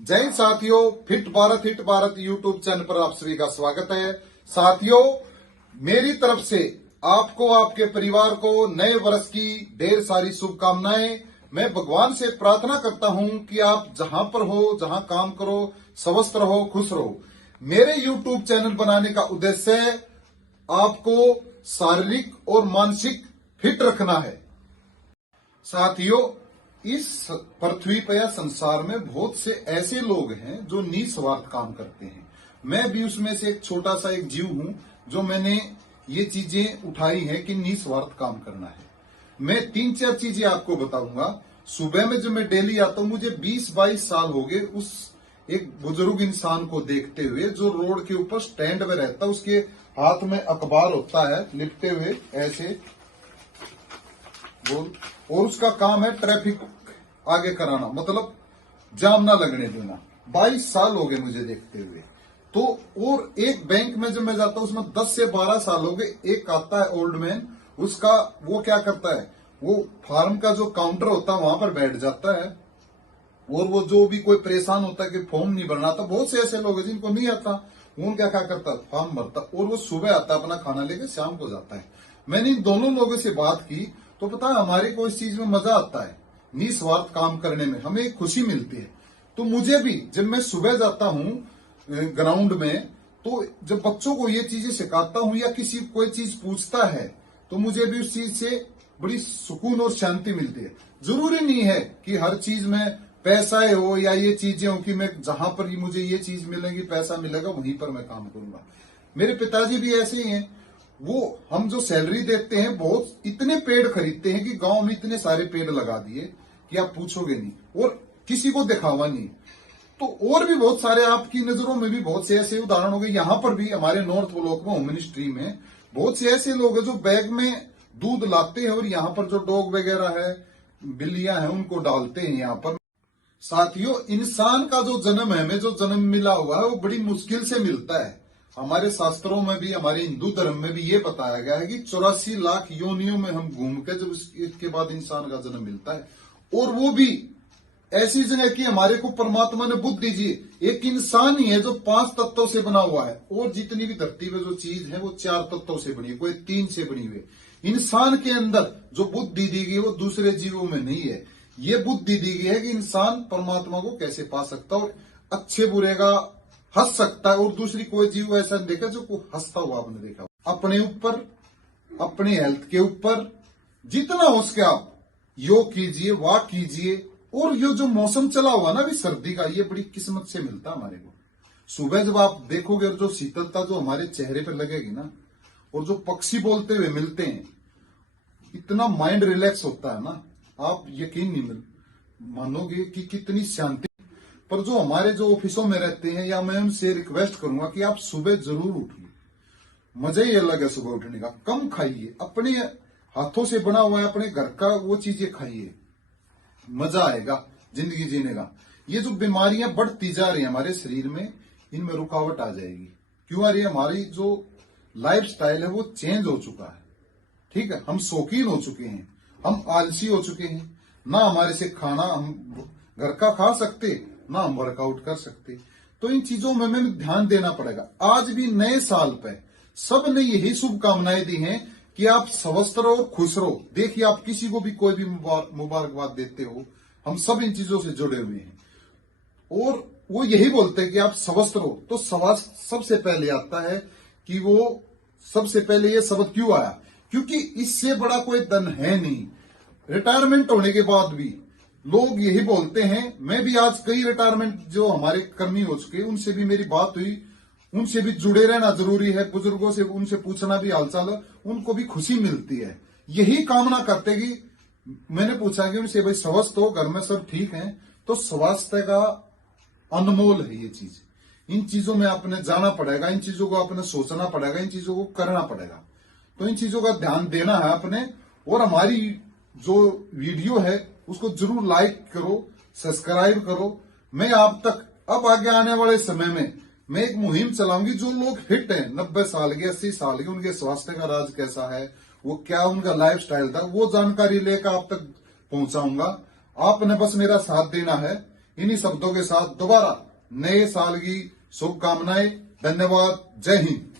जय हिंद साथियों, fit Bharat YouTube channel पर आप सभी का स्वागत है। साथियों, मेरी तरफ से आपको, आपके परिवार को नए वर्ष की ढेर सारी शुभकामनाएं। मैं भगवान से प्रार्थना करता हूं कि आप जहां पर हो, जहां काम करो, स्वस्थ रहो, खुश रहो। मेरे यूट्यूब चैनल बनाने का उद्देश्य आपको शारीरिक और मानसिक फिट रखना है। साथियों, इस पृथ्वी पर या संसार में बहुत से ऐसे लोग हैं जो निस्वार्थ काम करते हैं। मैं भी उसमें से एक छोटा सा एक जीव हूं जो मैंने ये चीजें उठाई हैं कि निस्वार्थ काम करना है। मैं 3-4 चीजें आपको बताऊंगा। सुबह में जब मैं डेली आता हूं, मुझे 20-22 साल हो गए उस एक बुजुर्ग इंसान को देखते हुए जो रोड के ऊपर स्टैंड में रहता है। उसके हाथ में अखबार होता है लिपटे हुए ऐसे बोल, और उसका काम है ट्रैफिक आगे कराना, मतलब जाम ना लगने देना। 22 साल हो गए मुझे देखते हुए। तो और एक बैंक में जब मैं जाता हूं, उसमें 10 से 12 साल हो गए। एक आता है ओल्ड मैन, उसका वो क्या करता है, वो फार्म का जो काउंटर होता है वहां पर बैठ जाता है, और वो जो भी कोई परेशान होता है कि फॉर्म नहीं भरना आता, बहुत से ऐसे लोग हैं जिनको नहीं आता, वो क्या क्या करता है, फॉर्म भरता, और वो सुबह आता है अपना खाना लेके, शाम को जाता है। मैंने इन दोनों लोगों से बात की तो पता है हमारे को इस चीज में मजा आता है, निस्वार्थ काम करने में हमें एक खुशी मिलती है। तो मुझे भी जब मैं सुबह जाता हूं ग्राउंड में, तो जब बच्चों को ये चीजें सिखाता हूं या किसी कोई चीज पूछता है, तो मुझे भी उस चीज से बड़ी सुकून और शांति मिलती है। जरूरी नहीं है कि हर चीज में पैसा हो या ये चीजें हो कि मैं जहां पर मुझे ये चीज मिलेगी, पैसा मिलेगा, वहीं पर मैं काम करूंगा। मेरे पिताजी भी ऐसे ही हैं। वो हम जो सैलरी देते हैं, बहुत इतने पेड़ खरीदते हैं कि गांव में इतने सारे पेड़ लगा दिए कि आप पूछोगे नहीं, और किसी को दिखावा नहीं। तो और भी बहुत सारे आपकी नजरों में भी बहुत से ऐसे उदाहरण हो गए। यहाँ पर भी हमारे नॉर्थ ब्लॉक में होम मिनिस्ट्री में बहुत से ऐसे लोग हैं जो बैग में दूध लाते हैं और यहाँ पर जो डॉग वगैरह है, बिल्लियां हैं, उनको डालते हैं यहाँ पर। साथियों, इंसान का जो जन्म है, हमें जो जन्म मिला हुआ है, वो बड़ी मुश्किल से मिलता है। हमारे शास्त्रों में भी, हमारे हिंदू धर्म में भी ये बताया गया है कि 84 लाख योनियों में हम घूम के जब इसके बाद इंसान का जन्म मिलता है, और वो भी ऐसी जगह कि हमारे को परमात्मा ने बुद्धि दी। एक इंसान ही है जो 5 तत्वों से बना हुआ है, और जितनी भी धरती में जो चीज है वो 4 तत्वों से बनी है, कोई 3 से बनी हुई है। इंसान के अंदर जो बुद्धि दी गई वो दूसरे जीवों में नहीं है। ये बुद्धि दी गई है कि इंसान परमात्मा को कैसे पा सकता और अच्छे बुरे का हंस सकता है, और दूसरी कोई जीव ऐसा नहीं देखा जो को हंसता हुआ आपने देखा। अपने ऊपर, अपने हेल्थ के ऊपर जितना हो सके आप योग कीजिए, वॉक कीजिए। और ये जो मौसम चला हुआ ना अभी सर्दी का, ये बड़ी किस्मत से मिलता है हमारे को। सुबह जब आप देखोगे और जो शीतलता जो हमारे चेहरे पर लगेगी ना, और जो पक्षी बोलते हुए मिलते हैं, इतना माइंड रिलैक्स होता है ना, आप यकीन नहीं मानोगे कि कितनी शांति। पर जो हमारे जो ऑफिसों में रहते हैं, या मैं उनसे रिक्वेस्ट करूंगा कि आप सुबह जरूर उठिए। मजा ही अलग है सुबह उठने का। कम खाइए, अपने हाथों से बना हुआ है, अपने घर का वो चीजें खाइए, मजा आएगा जिंदगी जीने का। ये जो बीमारियां बढ़ती जा रही है हमारे शरीर में, इनमें रुकावट आ जाएगी। क्यों आ रही है? हमारी जो लाइफ स्टाइल है वो चेंज हो चुका है। ठीक है, हम शौकीन हो चुके हैं, हम आलसी हो चुके हैं। ना हमारे से खाना हम घर का खा सकते, ना हम वर्कआउट कर सकते। तो इन चीजों में हमें ध्यान देना पड़ेगा। आज भी नए साल पे सब ने यही शुभकामनाएं दी हैं कि आप स्वस्थ रहो, खुश रहो। देखिए, आप किसी को भी कोई भी मुबारकबाद देते हो, हम सब इन चीजों से जुड़े हुए हैं, और वो यही बोलते हैं कि आप स्वस्थ रहो। तो स्वास्थ्य सबसे पहले आता है कि वो सबसे पहले ये शब्द क्यों आया? क्योंकि इससे बड़ा कोई धन है नहीं। रिटायरमेंट होने के बाद भी लोग यही बोलते हैं। मैं भी आज कई रिटायरमेंट जो हमारे कर्मी हो चुके, उनसे भी मेरी बात हुई, उनसे भी जुड़े रहना जरूरी है। बुजुर्गों से उनसे पूछना भी हालचाल, उनको भी खुशी मिलती है। यही कामना करते कि मैंने पूछा कि उनसे, भाई स्वस्थ हो, घर में सब ठीक है? तो स्वास्थ्य का अनमोल है ये चीज। इन चीजों में आपने जाना पड़ेगा, इन चीजों को आपने सोचना पड़ेगा, इन चीजों को करना पड़ेगा। तो इन चीजों का ध्यान देना है आपने। और हमारी जो वीडियो है उसको जरूर लाइक करो, सब्सक्राइब करो। मैं आप तक अब आगे आने वाले समय में मैं एक मुहिम चलाऊंगी। जो लोग फिट हैं, 90 साल के, 80 साल के, उनके स्वास्थ्य का राज कैसा है, वो क्या उनका लाइफ स्टाइल था, वो जानकारी लेकर आप तक पहुंचाऊंगा। आपने बस मेरा साथ देना है इन्हीं शब्दों के साथ दोबारा नए साल की शुभकामनाएं। धन्यवाद। जय हिंद।